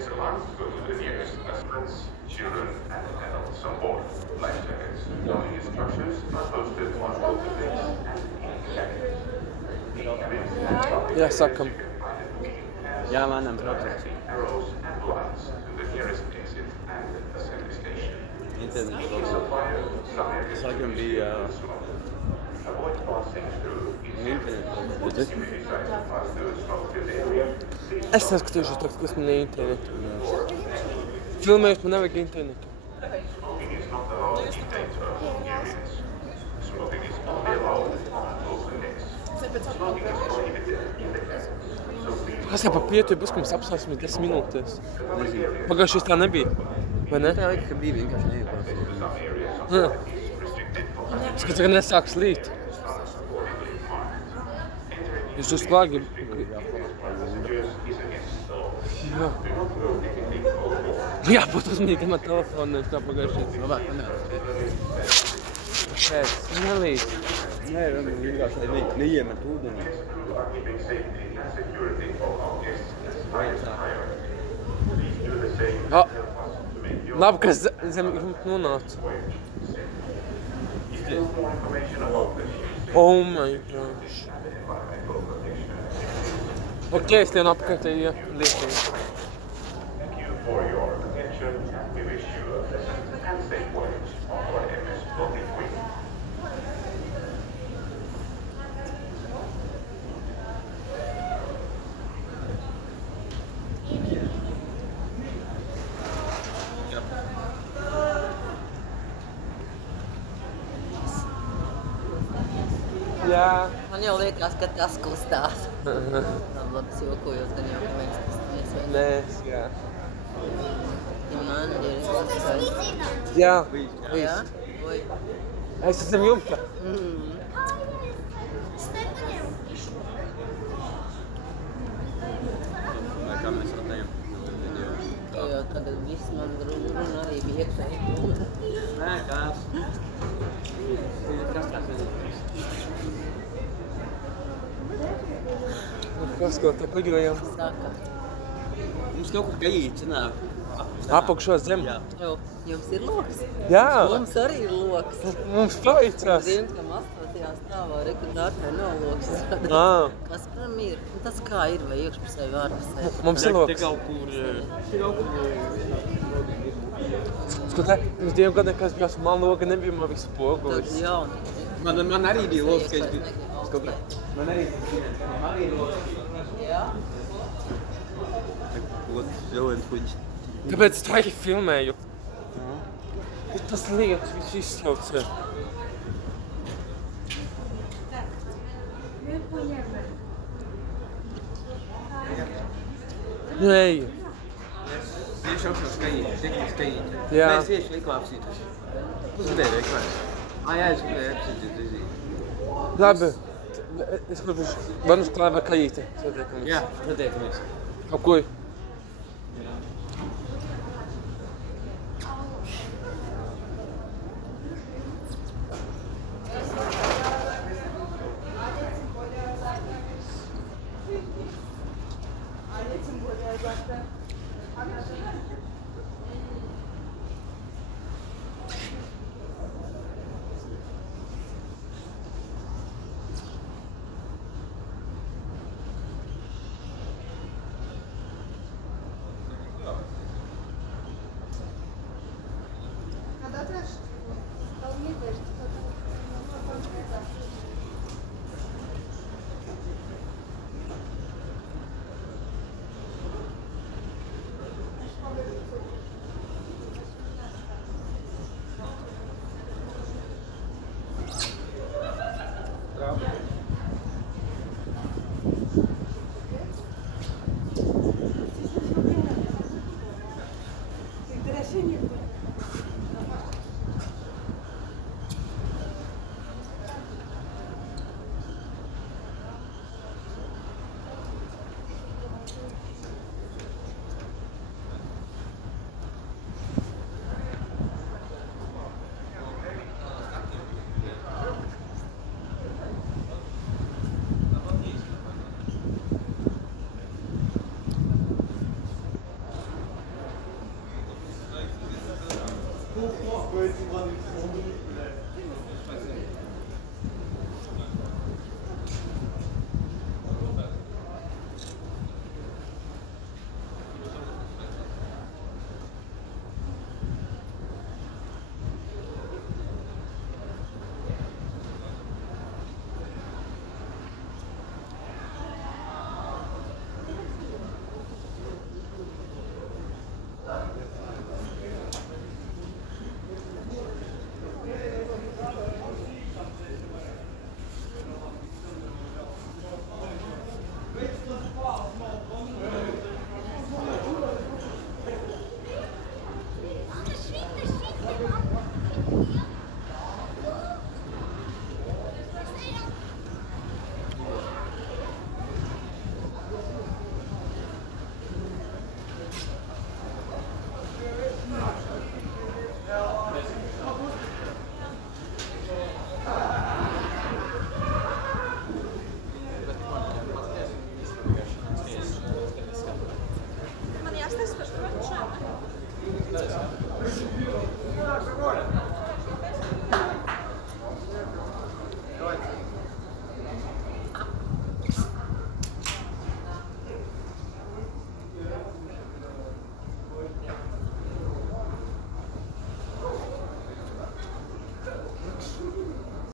It's alarmed to go to the nearest assistance. Children and adults on board. Life jackets, warning instructions are posted on both the base and the jacket. Ja, sakam. Jā, manam braucot. Arrows and lights to the nearest exit and assembly station. Internets Keep vēl. supplier, some areas Sakam bija avoid passing through internets. If you decide to pass through a smoke-filled area, please Es neskatīšos to, kas man ir internetu. Filmējot, man nevajag internetu. smoking is not allowed in daytime areas. Smoking is only allowed on open decks. Smoking is prohibited in the cabin. So please Kas jau pa pietuju, ka mēs apsāsim 10 minūtēs? Pagājušais tā nebija, vai ne? Tā vajag, ka bija vienkārši neieklausīt. some areas of Jā. is restricted for Es tagad nesāks līt. Jūs uz klāgi. passengers is against the law. Jā. Do not go anything over. Jā, būt uzmanīgam ar telefonu, kā pagājušais. Labāk, nevar. Pēc, nelīt. Nē, vienkārši neiemet ūdeni. You are keeping safety and security of our guests as high as priority. Please do the same and Oh. help us to make your Labi, ka zem jums nonāca. voyage safe. If you want more information about the ships Oh my gosh. and environmental protection, Ok, es tev apkārtēju lietiņu. thank you for your attention and we wish you a pleasant and safe voyage on our MS Baltic Queen. Jā. Man jau liekas, ka tas kustās. Labi, jokojot, gan jau, ka mēs kustamies. Mēs, jā. Ja man ir skaisti. Jā, Jā? Oi. es esmu zem jumta. Vai kā mēs rotējam? Tu jau tagad viss man runa arī bija iekšēji. Nē, kas? Kas tas ir? Kas, ko te pagrojam? Saka. Mums kaut kur gajīts nāk. Apakšā zem. Jā. Jo, jums ir loks? Jā, Mums arī ir loks. mums paveicās. Zinu, ka 8. stāvā rekordātā nav loks. Ā, Kas pram ir? Un tas kā ir, vai iekšpusē vai ārpusē? mums ir Te loks. kaut kur... Skatē, pirms 2 gadiem, kad es biju, man loga nebija, man visu pogulis. Jā, un Man arī bija loks, ka es biju... Iekšā Skatot. Man arī bija loks. Jā. Zelens kuģis. Tāpēc tā arī filmēju. Tas lietas, viņš izsauc. Nu, ej. Tieši augšā skajīti, tikli skajīti. Jā. Mēs tieši liku apsītas. Pusdēļ veikmēs. Jā, es gribēju apsītas izīt. Labi. Es gribu, man uz klāja vai kajīte. Jā, satiekamies. Kaut ko? Ma ja ste što što